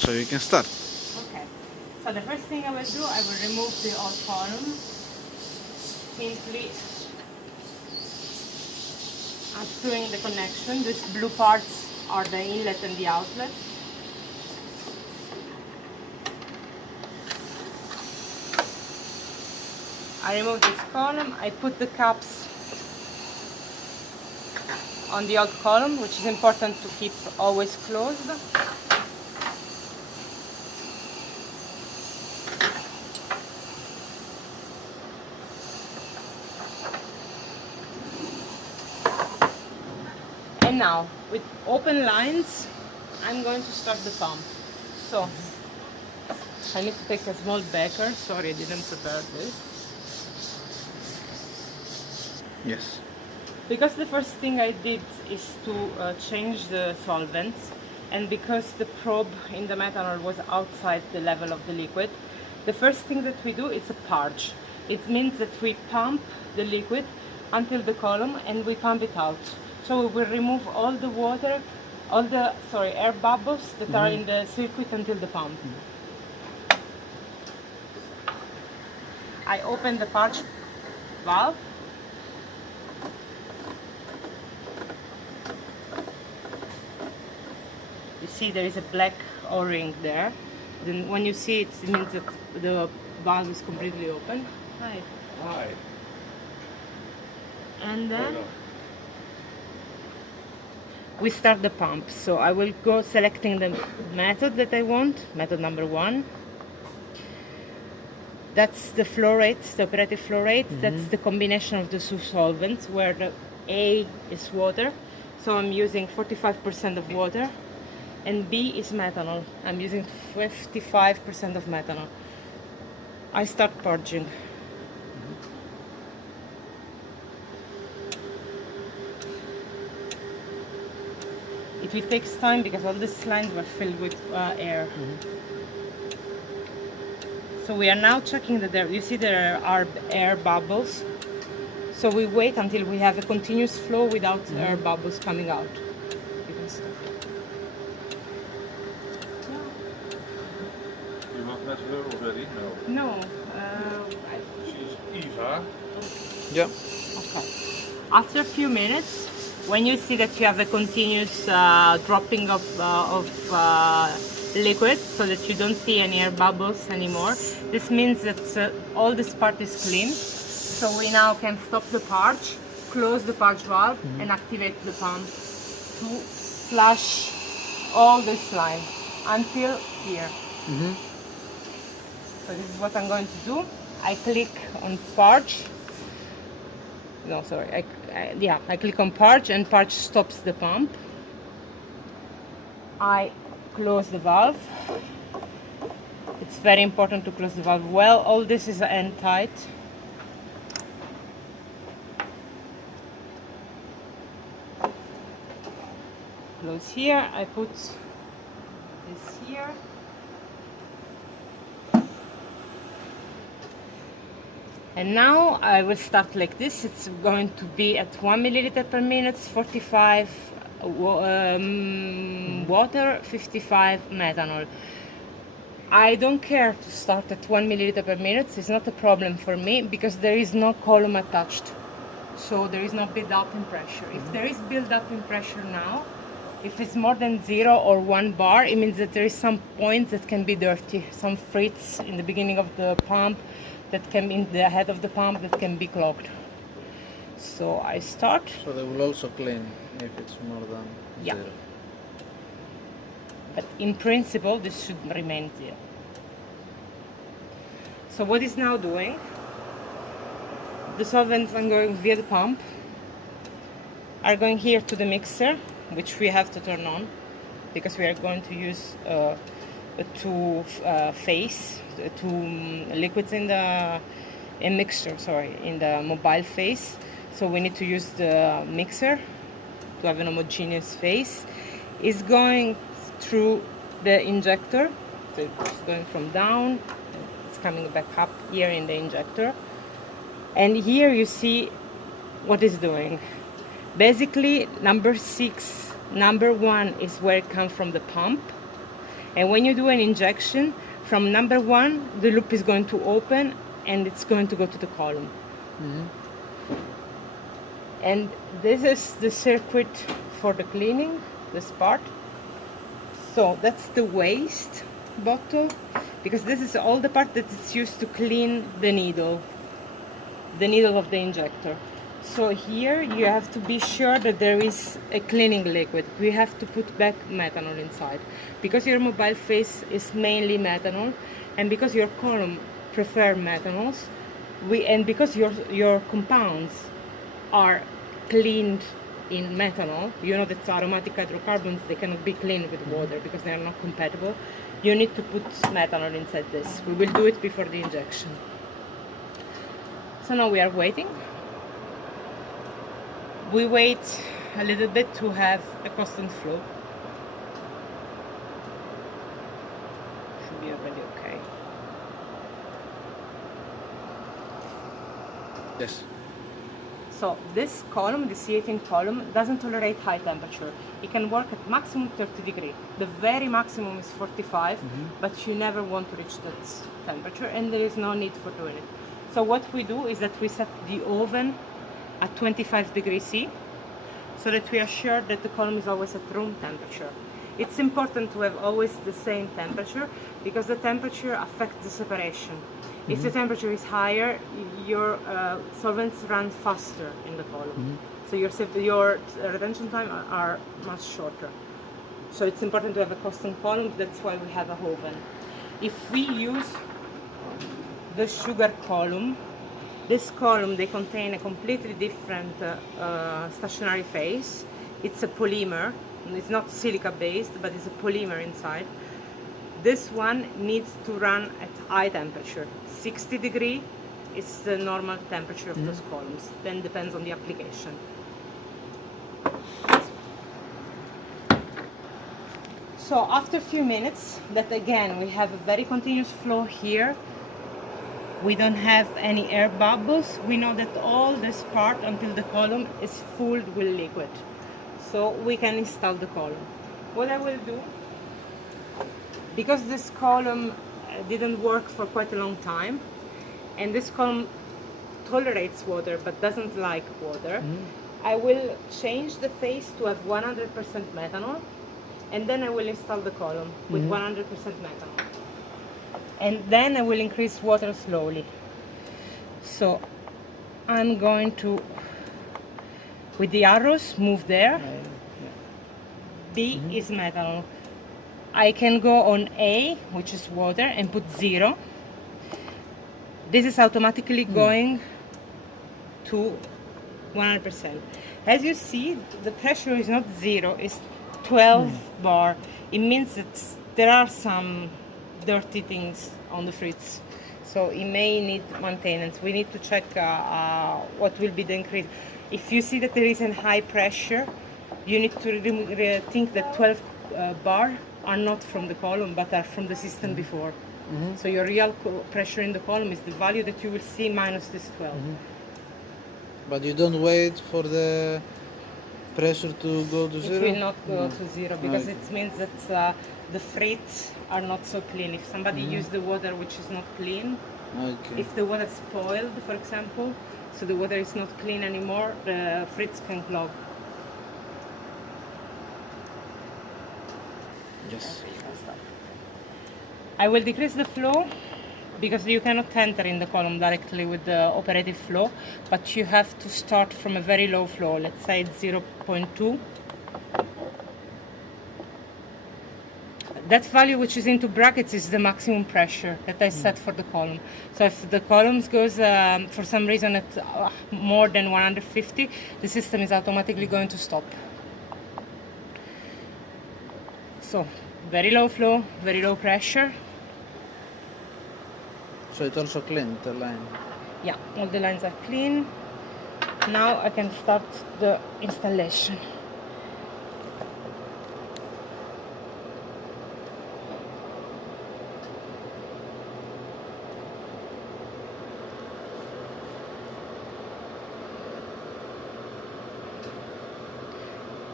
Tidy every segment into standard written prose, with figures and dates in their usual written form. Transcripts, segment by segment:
so you can start. Okay. So the first thing I will do, I will remove the old column. Simply unscrewing the connection. These blue parts are the inlet and the outlet. I remove this column. I put the caps on the old column, which is important to keep always closed. And now, with open lines, I'm going to start the pump. So, I need to take a small beaker. Sorry, I didn't prepare this. Yes. Because the first thing I did is to change the solvents, and because the probe in the methanol was outside the level of the liquid, the first thing that we do is a purge. It means that we pump the liquid until the column and we pump it out. So we will remove all the water, all the air bubbles that are in the circuit until the pump. I open the purge valve. You see there is a black O-ring there. Then when you see it, it means that the valve is completely open. Hi. Hi. And then we start the pump. So I will go selecting the method that I want, method number 1. That's the flow rate, the operative flow rate. That's the combination of the two solvents, where the A is water, so I'm using 45% of water, and B is methanol. I'm using 55% of methanol. I start purging. It takes time because all these lines were filled with air. So we are now checking that you see there are air bubbles. So we wait until we have a continuous flow without air bubbles coming out. You can stop. You want met her already? No. No. She's Eva. Yeah. Okay. After a few minutes, when you see that you have a continuous dropping of liquid, so that you don't see any air bubbles anymore, this means that all this part is clean. So we now can stop the purge, close the purge valve, and activate the pump to flush all this line until here. So this is what I'm going to do. I click on purge. No, sorry. I click on purge, and purge stops the pump. I close the valve. It's very important to close the valve well. All this is end tight. Close here. I put this here. And now I will start like this. It's going to be at 1 milliliter per minute, 45 water, 55 methanol. I don't care to start at 1 milliliter per minute. It's not a problem for me because there is no column attached. So there is no build-up in pressure. If there is build-up in pressure now, if it's more than 0 or 1 bar, it means that there is some points that can be dirty, some fritz in the beginning of the pump, that can in the head of the pump that can be clogged. So I start. So they will also clean if it's more than 0. But in principle, this should remain 0. So what is now doing? The solvents are going via the pump, are going here to the mixer, which we have to turn on because we are going to use two liquids in the in the mobile phase. So we need to use the mixer to have an homogeneous phase. It's going through the injector, so it's going from down, it's coming back up here in the injector, and here you see what it's doing. Basically, number 1 is where it comes from the pump, And when you do an injection, from number 1, the loop is going to open and it's going to go to the column. And this is the circuit for the cleaning, this part. So that's the waste bottle, because this is all the part that is used to clean the needle of the injector. So here you have to be sure that there is a cleaning liquid. We have to put back methanol inside, because your mobile phase is mainly methanol, and because your column prefer methanols, and because your compounds are cleaned in methanol, you know that aromatic hydrocarbons, they cannot be cleaned with water because they are not compatible. You need to put methanol inside this. We will do it before the injection. So now we are waiting. We wait a little bit to have a constant flow. Should be already okay. Yes. So this column, the C18 column, doesn't tolerate high temperature. It can work at maximum 30 degrees. The very maximum is 45, but you never want to reach that temperature, and there is no need for doing it. So what we do is that we set the oven at 25 degrees C, so that we are sure that the column is always at room temperature. It's important to have always the same temperature, because the temperature affects the separation. If the temperature is higher, your solvents run faster in the column. So your retention time are much shorter. So it's important to have a constant column. That's why we have a oven. If we use the sugar column, this column, they contain a completely different stationary phase. It's a polymer. It's not silica based, but it's a polymer inside. This one needs to run at high temperature. 60 degrees is the normal temperature of those columns. Then depends on the application. So after a few minutes, that again, we have a very continuous flow here. We don't have any air bubbles. We know that all this part until the column is full with liquid. So we can install the column. What I will do, because this column didn't work for quite a long time, and this column tolerates water but doesn't like water, I will change the phase to have 100% methanol, and then I will install the column with 100% methanol. And then I will increase water slowly. So I'm going to, with the arrows, move there. B is methanol. I can go on A, which is water, and put 0. This is automatically going to 100%. As you see, the pressure is not 0, it's 12 bar. It means that there are some dirty things on the fritz, so it may need maintenance. We need to check what will be the increase. If you see that there is a high pressure, you need to think that 12 bar are not from the column but are from the system before. So your real pressure in the column is the value that you will see minus this 12. But you don't wait for the pressure to go to 0? It will not go to 0 because it means that the fritz are not so clean. If somebody uses the water which is not clean, if the water is spoiled, for example, so the water is not clean anymore, the fritz can clog. Yes. I will decrease the flow because you cannot enter in the column directly with the operative flow, but you have to start from a very low flow. Let's say it's 0.2. That value which is into brackets is the maximum pressure that I set for the column. So if the column goes for some reason at more than 150, the system is automatically going to stop. So very low flow, very low pressure. So it also cleaned the line? Yeah, all the lines are clean. Now I can start the installation.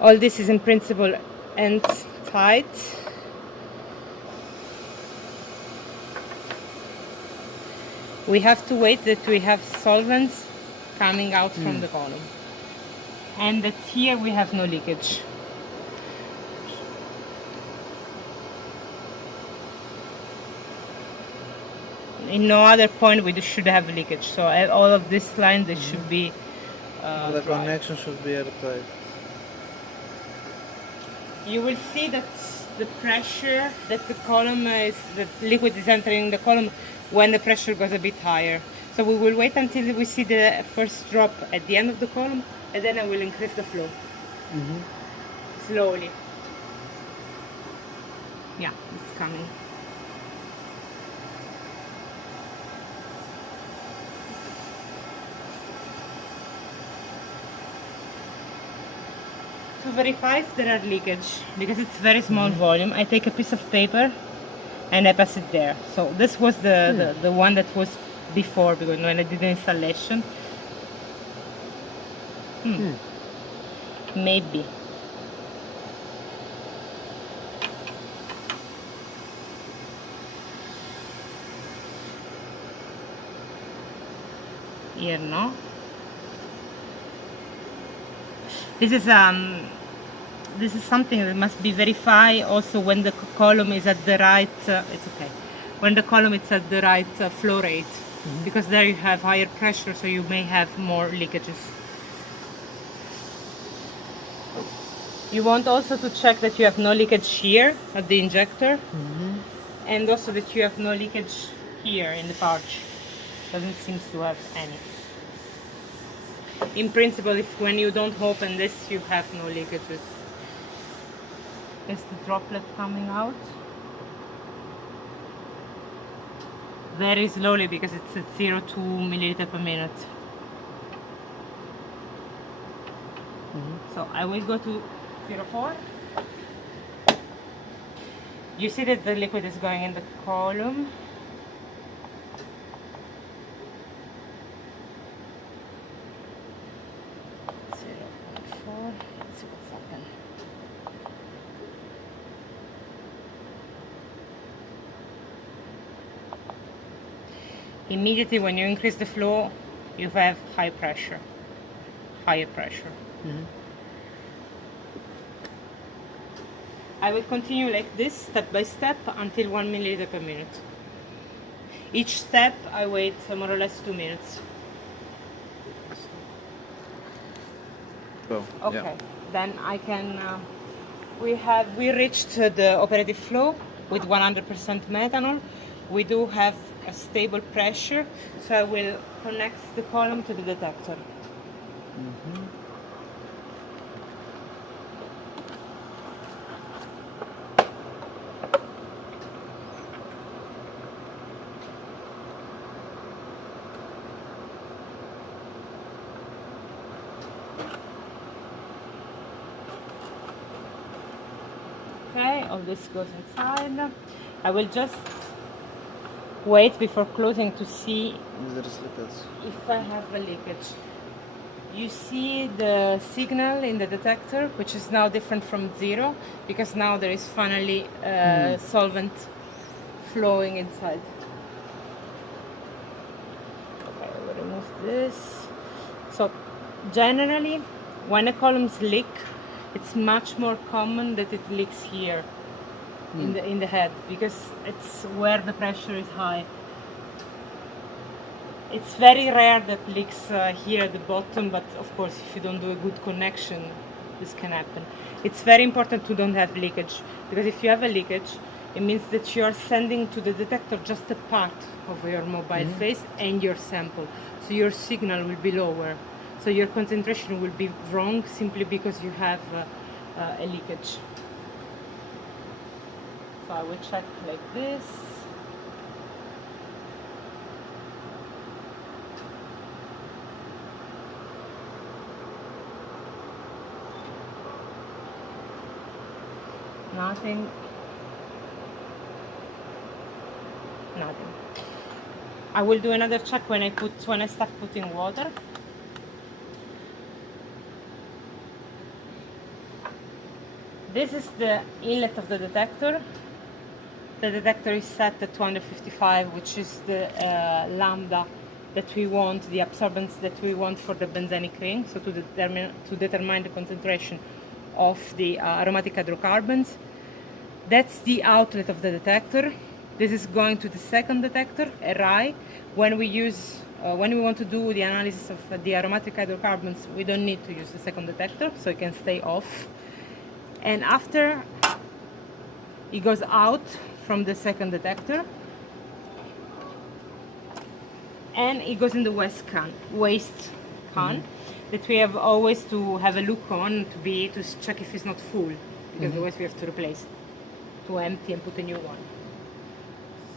All this is in principle end tight. We have to wait that we have solvents coming out from the column. And that here we have no leakage. In no other point we should have leakage. So all of this line, they should be The dry. connection should be airtight. You will see that the pressure that the column is, the liquid is entering the column when the pressure goes a bit higher. So we will wait until we see the first drop at the end of the column, and then I will increase the flow. Slowly. Yeah, it's coming. To verify if there are leakage, because it's very small volume, I take a piece of paper and I pass it there. So this was the one that was before, because when I did the installation. Maybe. Here, no. This is something that must be verified also when the column is at the right. It's okay. When the column is at the right flow rate, because there you have higher pressure, so you may have more leakages. You want also to check that you have no leakage here at the injector, and also that you have no leakage here in the pouch. Doesn't seem to have any. In principle, if when you don't open this, you have no leakages. Is the droplet coming out? Very slowly, because it's at 0.2 milliliter per minute. So I will go to 0.4. You see that the liquid is going in the column. Let's see what's happened. Immediately when you increase the flow, you have higher pressure. I will continue like this, step by step, until 1 milliliter per minute. Each step I wait more or less 2 minutes. Go. Okay, Yeah. then I can. We reached the operative flow with 100% methanol. We do have a stable pressure, so I will connect the column to the detector. Okay, all this goes inside. I will just wait before closing to see There is leakage. if I have a leakage. You see the signal in the detector, which is now different from 0, because now there is finally solvent flowing inside. Okay, I will remove this. So generally, when a columns leak, it's much more common that it leaks here in the head, because it's where the pressure is high. It's very rare that leaks here at the bottom, but of course if you don't do a good connection, this can happen. It's very important to don't have leakage, because if you have a leakage, it means that you are sending to the detector just a part of your mobile face and your sample, so your signal will be lower, so your concentration will be wrong simply because you have a leakage. So I will check like this. Nothing. I will do another check when I start putting water. This is the inlet of the detector. the detector is set at 255, which is the lambda that we want, the absorbance that we want for the benzenic ring, so to determine the concentration of the aromatic hydrocarbons. That's the outlet of the detector. This is going to the second detector, Ri. When we want to do the analysis of the aromatic hydrocarbons, we don't need to use the second detector, so it can stay off. And after it goes out from the second detector, and it goes in the waste can that we have always to have a look on to check if it's not full, because otherwise we have to replace, to empty and put a new one.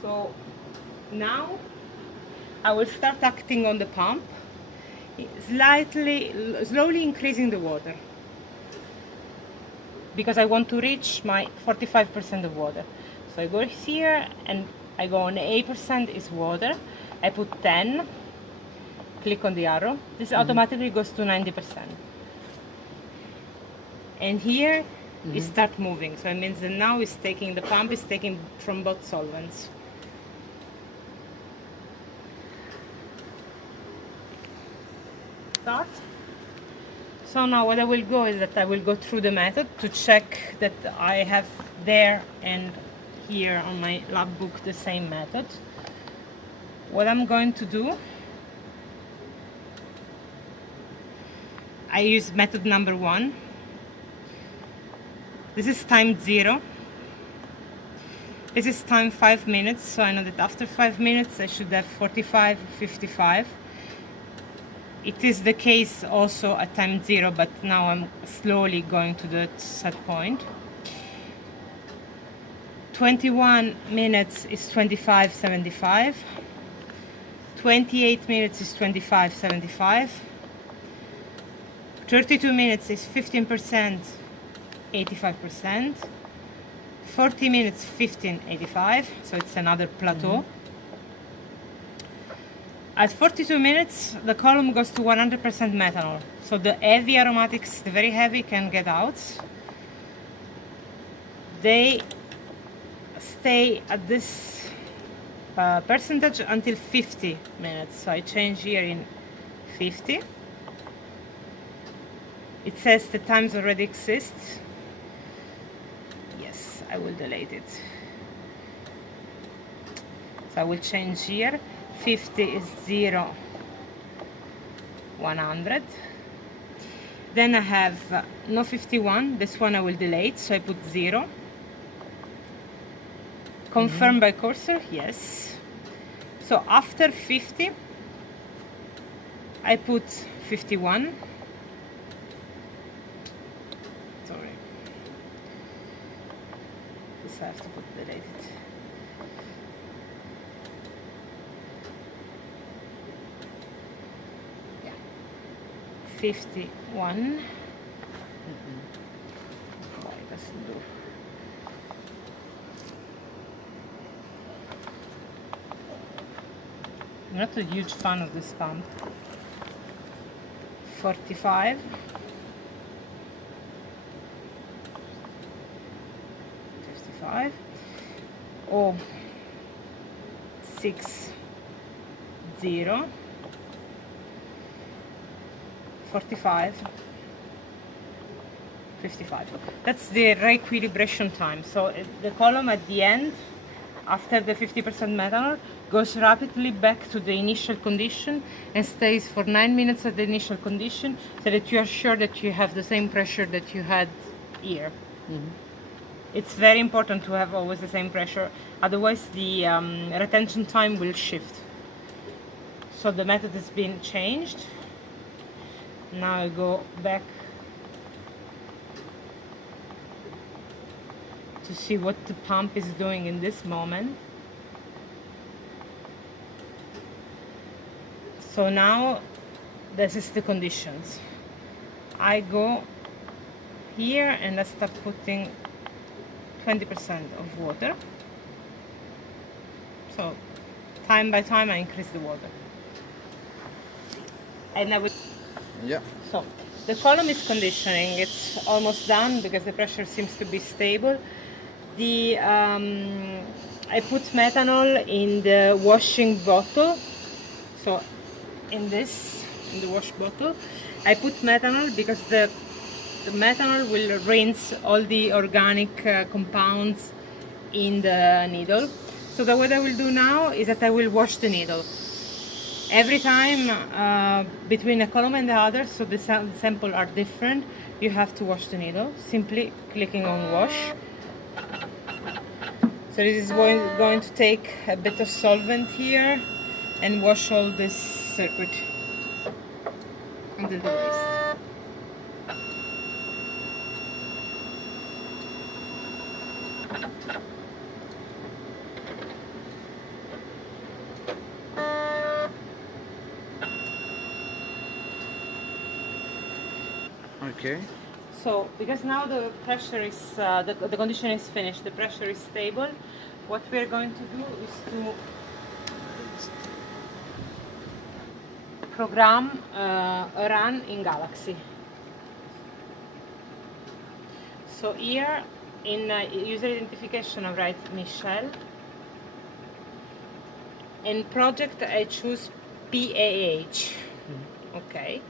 So now I will start acting on the pump, slowly increasing the water, because I want to reach my 45% of water. So I go here and I go on 8% is water. I put 10, click on the arrow. This automatically goes to 90%. And here it starts moving. So it means that now the pump is taking from both solvents. Start. So now what I will go is that I will go through the method to check that I have there and here on my lab book the same method. What I'm going to do, I use method number 1. This is time 0. This is time 5 minutes, so I know that after 5 minutes I should have 45, 55. It is the case also at time 0, but now I'm slowly going to the set point. 21 minutes is 25.75. 28 minutes is 25.75. 32 minutes is 15%, 85%. 40 minutes, 15.85, so it's another plateau. At 42 minutes, the column goes to 100% methanol. So the heavy aromatics, the very heavy, can get out. They stay at this percentage until 50 minutes. So I change here in 50. It says the times already exist. Yes, I will delete it. So I will change here. 50 is 0, 100. Then I have no 51. This one I will delete, so I put 0. Confirm by cursor, yes. So after 50, I put 51. Sorry. This I have to put deleted. Yeah. 51. Oh, it doesn't do. I'm not a huge fan of this pump. 45. 55. Oh, 6, 0. 45. 55. That's the re-equilibration time. So the column at the end, after the 50% methanol, goes rapidly back to the initial condition and stays for 9 minutes at the initial condition, so that you are sure that you have the same pressure that you had here. It's very important to have always the same pressure, otherwise the retention time will shift. So the method has been changed. Now I go back to see what the pump is doing in this moment. So now this is the conditions. I go here and I start putting 20% of water. So time by time I increase the water. And I will. Yeah. So the column is conditioning. It's almost done because the pressure seems to be stable. The I put methanol in the washing bottle. So in the wash bottle, I put methanol because the methanol will rinse all the organic compounds in the needle. So that what I will do now is that I will wash the needle. Every time between a column and the other, so the sample are different, you have to wash the needle. Simply clicking on wash. So this is going to take a bit of solvent here and wash all this circuit until the waste. Okay. So, because now the pressure is, the condition is finished, the pressure is stable, what we're going to do is to program a run in Galaxy. So here, in user identification, I write Michelle. In project, I choose PAH. Okay.